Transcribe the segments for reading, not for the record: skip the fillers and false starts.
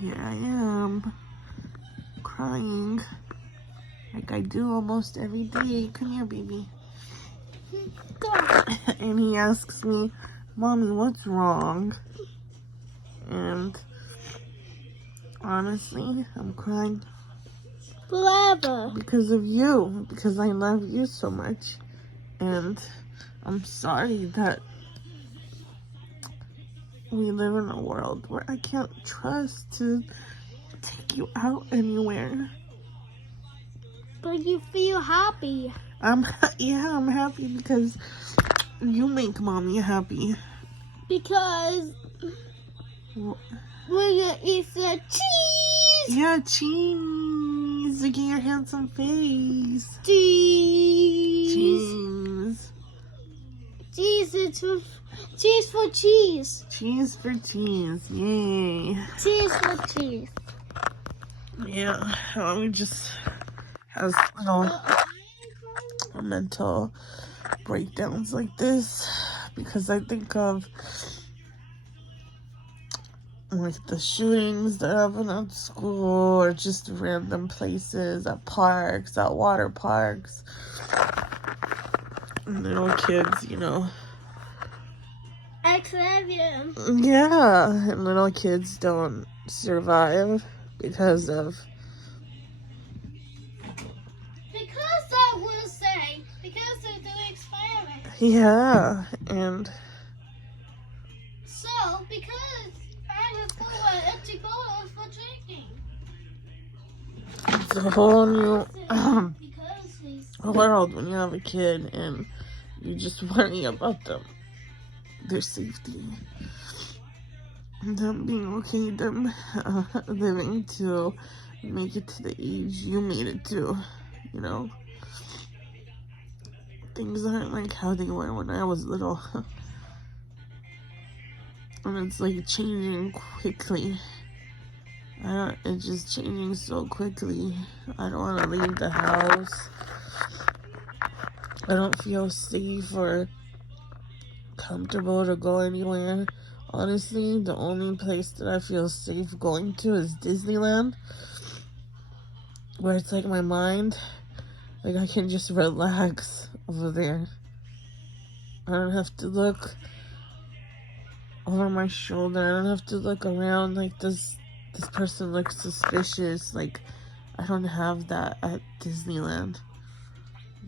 Here I am, crying, like I do almost every day. Come here, baby. And he asks me, Mommy, what's wrong? And honestly, I'm crying Forever. because of you, because I love you so much. And I'm sorry that we live in a world where I can't trust to take you out anywhere. But you feel happy. I'm happy because you make Mommy happy. Because we're gonna eat the cheese. Yeah, cheese. Look at your handsome face. Cheese. Cheese. Cheese for cheese. Cheese for cheese. Yay. Cheese for cheese. Yeah, we just has mental breakdowns like this because I think of like the shootings that happen at school or just random places, at parks, at water parks. Little kids, you know. Xavier. Yeah, and little kids don't survive because of... Because I will say, because of the experiment. Yeah, and... So, because I have forward antibiotics for drinking. It's a whole new Because he's world when you have a kid and you just worry about them, their safety, them being okay, them living to make it to the age you made it to, you know. Things aren't like how they were when I was little. And it's like changing quickly. It's just changing so quickly. I don't want to leave the house. I don't feel safe or comfortable to go anywhere. Honestly, the only place that I feel safe going to is Disneyland, where it's like my mind, like I can just relax over there. I don't have to look over my shoulder. I don't have to look around like this person looks suspicious. Like, I don't have that at Disneyland.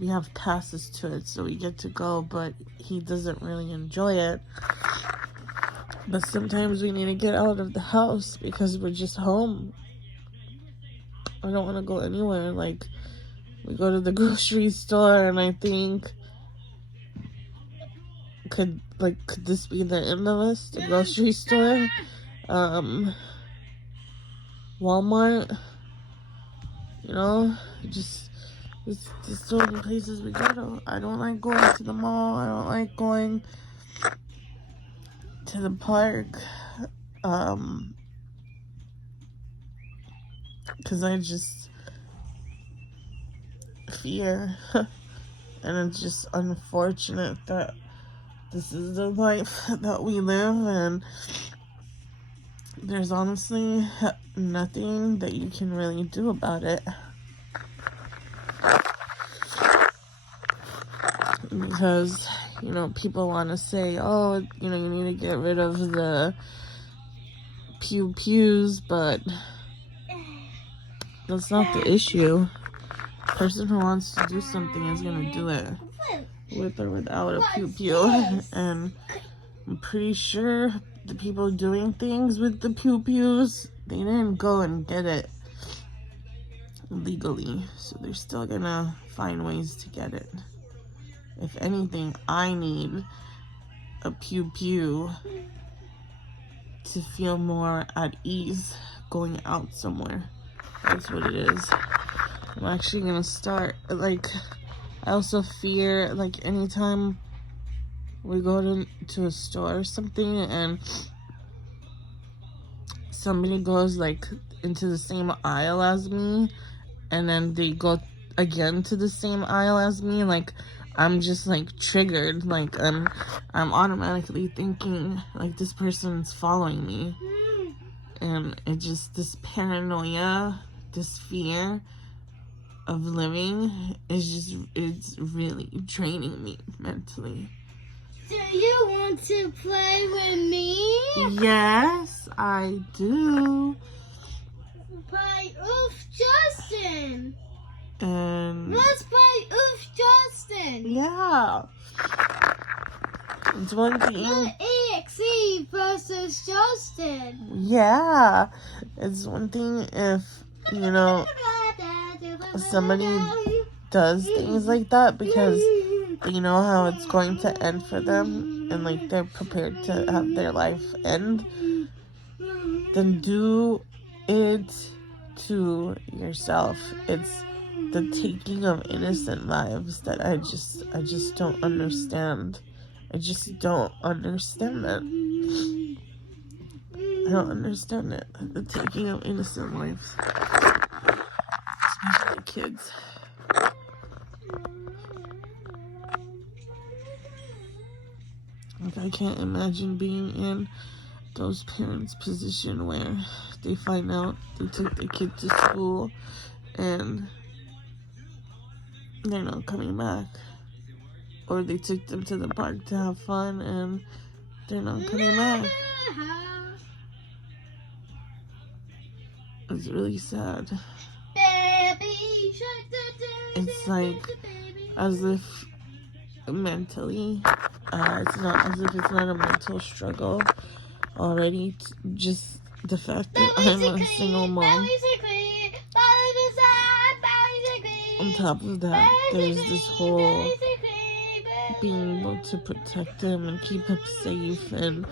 We have passes to it, so we get to go, but he doesn't really enjoy it. But sometimes we need to get out of the house because we're just home. I don't want to go anywhere. Like, we go to the grocery store, and I think, could this be the end of us? The grocery store? Walmart? You know? It's so many places we go to. I don't like going to the mall. I don't like going to the park. Because I just fear. And it's just unfortunate that this is the life that we live, and there's honestly nothing that you can really do about it. Because, you know, people want to say, oh, you know, you need to get rid of the pews, but that's not the issue. The person who wants to do something is going to do it, with or without a pew. And I'm pretty sure the people doing things with the pews, they didn't go and get it legally, so they're still gonna find ways to get it. If anything, I need a pew to feel more at ease going out somewhere. That's what it is. I'm actually gonna start, like, I also fear, like, anytime we go to a store or something and somebody goes, like, into the same aisle as me, and then they go again to the same aisle as me, like, I'm just, like, triggered. Like, I'm automatically thinking, like, this person's following me. and it just, this paranoia, this fear of living is just, it's really draining me mentally. Do you want to play with me? Yes, I do. Play Oof Justin. And Let's play Oof Justin. yeah, it's one thing. EXE versus Justin. Yeah, it's one thing if, you know, somebody does things like that because they know how it's going to end for them and like they're prepared to have their life end, then do it to yourself. It's the taking of innocent lives that I just don't understand. I just don't understand that. I don't understand it. The taking of innocent lives. Especially kids. Like, I can't imagine being in those parents' position where they find out they took their kid to school and they're not coming back. Or they took them to the park to have fun and they're not coming back. It's really sad. It's like as if mentally, it's not as if it's not a mental struggle already. Just the fact that I'm a single mom. On top of that, there's this whole being able to protect him and keep him safe, and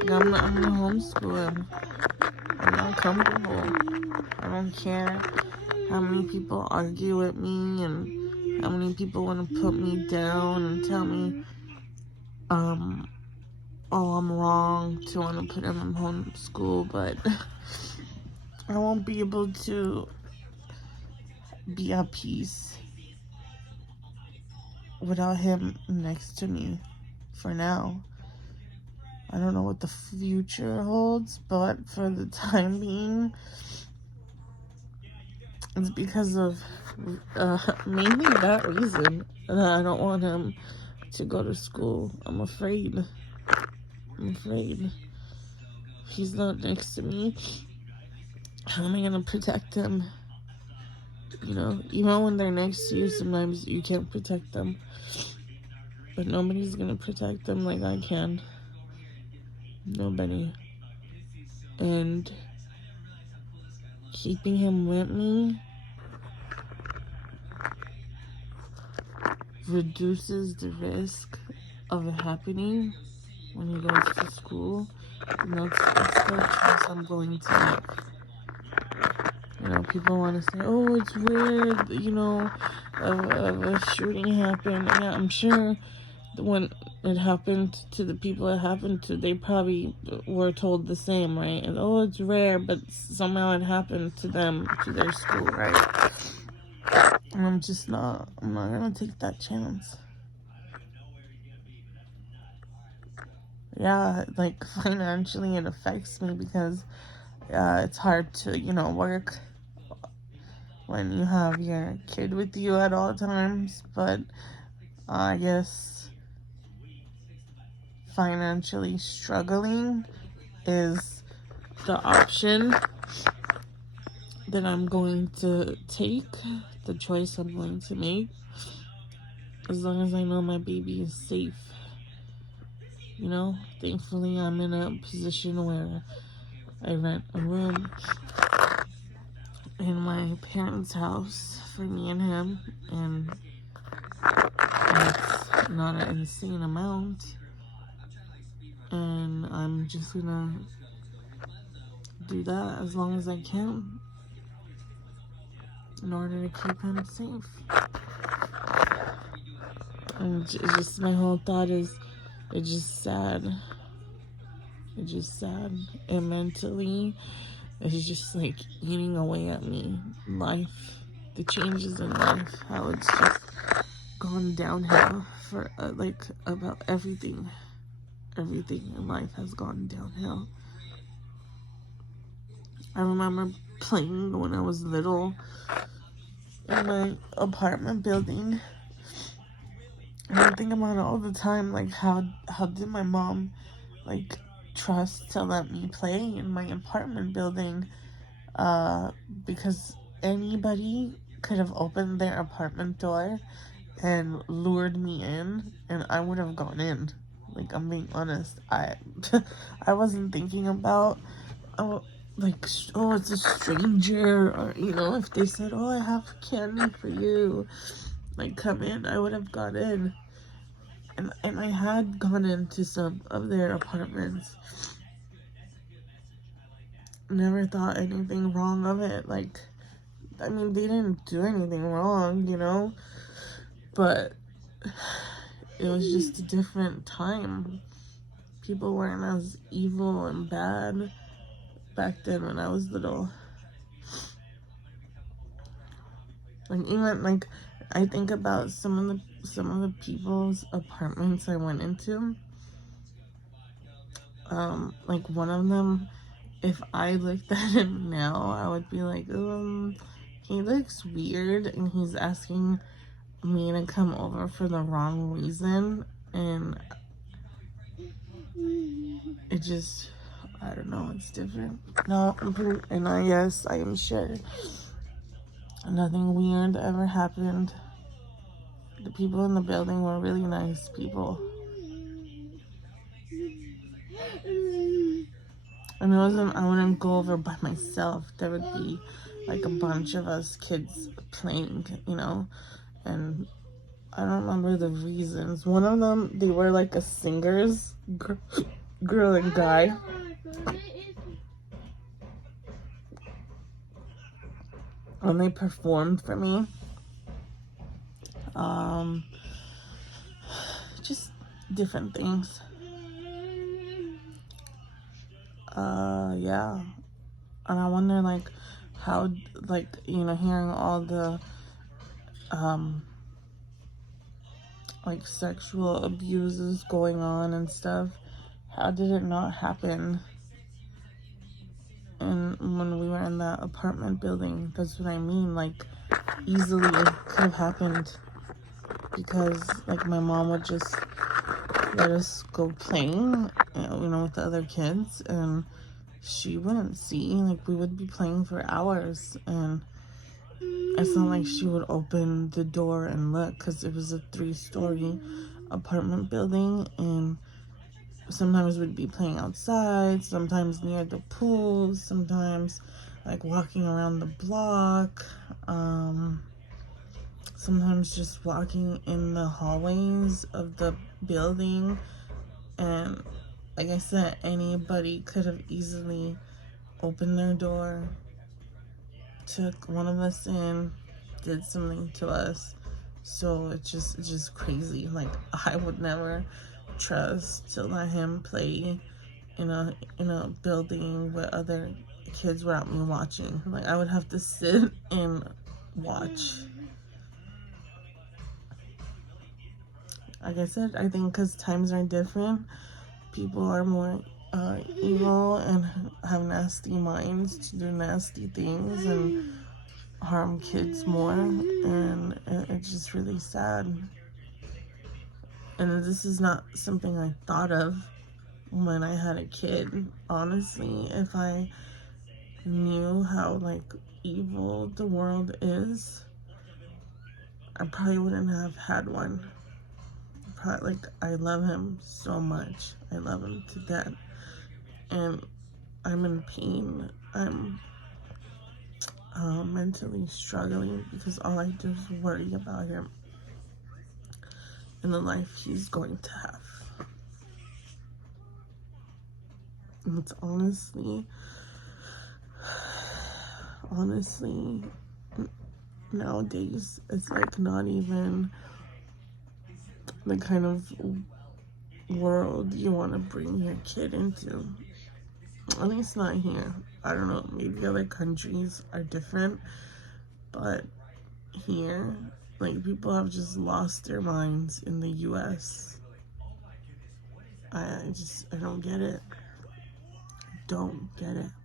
I'm gonna homeschool him. I'm not comfortable. I don't care how many people argue with me and how many people want to put me down and tell me, oh, I'm wrong to want to put him in homeschool, but I won't be able to be at peace without him next to me for now. I don't know what the future holds, but for the time being, it's because of mainly that reason that I don't want him to go to school. I'm afraid. If he's not next to me, how am I gonna protect him? You know, even when they're next to you, sometimes you can't protect them. But nobody's gonna protect them like I can. Nobody. And keeping him with me reduces the risk of it happening when he goes to school. And that's the choice I'm going to make. You know, people want to say, oh, it's weird, you know, of a shooting happened. Yeah, I'm sure when it happened to the people it happened to, they probably were told the same, right? And, oh, it's rare, but somehow it happened to them, to their school, right? And I'm not gonna take that chance. Yeah, like, financially it affects me because it's hard to, you know, work when you have your kid with you at all times, but I guess financially struggling is the option that I'm going to take, the choice I'm going to make, as long as I know my baby is safe. You know, thankfully I'm in a position where I rent a room in my parents' house for me and him, and it's not an insane amount, and I'm just gonna do that as long as I can in order to keep him safe. And it's just, my whole thought is, it's just sad. It's just sad, and mentally it's just like eating away at me. Life, the changes in life, how it's just gone downhill for like about everything. everything in life has gone downhill. I remember playing when I was little in my apartment building. And I think about it all the time, like how did my mom like trust to let me play in my apartment building? Because anybody could have opened their apartment door and lured me in, and I would have gone in. Like, I'm being honest. I wasn't thinking about, oh, like, oh, it's a stranger, or, you know, if they said, oh, I have candy for you, like, come in, I would have gone in. And I had gone into some of their apartments. Never thought anything wrong of it. Like, I mean, they didn't do anything wrong, you know? But it was just a different time. People weren't as evil and bad back then when I was little. Like, even, like, I think about some of the people's apartments I went into. Like, one of them, if I looked at him now, I would be like, he looks weird, and he's asking me to come over for the wrong reason, and it just, I don't know, it's different. No, yes, I am sure nothing weird ever happened. The people in the building were really nice people. And I wouldn't go over by myself. There would be like a bunch of us kids playing, you know, and I don't remember the reasons. One of them, they were like a singer's girl and guy. And they performed for me. Just different things. Yeah. And I wonder, like, how, like, you know, hearing all the, like, sexual abuses going on and stuff, how did it not happen when we were in that apartment building? That's what I mean. Like, easily it could have happened because, like, my mom would just let us go playing, you know, with the other kids, and she wouldn't see. Like, we would be playing for hours, and it's not like she would open the door and look, because it was a 3-story apartment building, and sometimes we'd be playing outside, sometimes near the pool, sometimes like walking around the block, sometimes just walking in the hallways of the building. And like I said, anybody could have easily opened their door, took one of us in, did something to us. So it's just crazy. Like, I would never trust to let him play in a building with other kids without me watching. Like, I would have to sit and watch. Like I said, I think because times are different, people are more evil and have nasty minds to do nasty things and harm kids more, and it's just really sad. And this is not something I thought of when I had a kid. Honestly, if I knew how, like, evil the world is, I probably wouldn't have had one. Like, I love him so much. I love him to death. And I'm in pain. I'm mentally struggling because all I do is worry about him and the life he's going to have. And it's honestly, nowadays, it's like not even the kind of world you want to bring your kid into. At least not here. I don't know, maybe other countries are different, but here, like, people have just lost their minds in the US. I don't get it. Don't get it.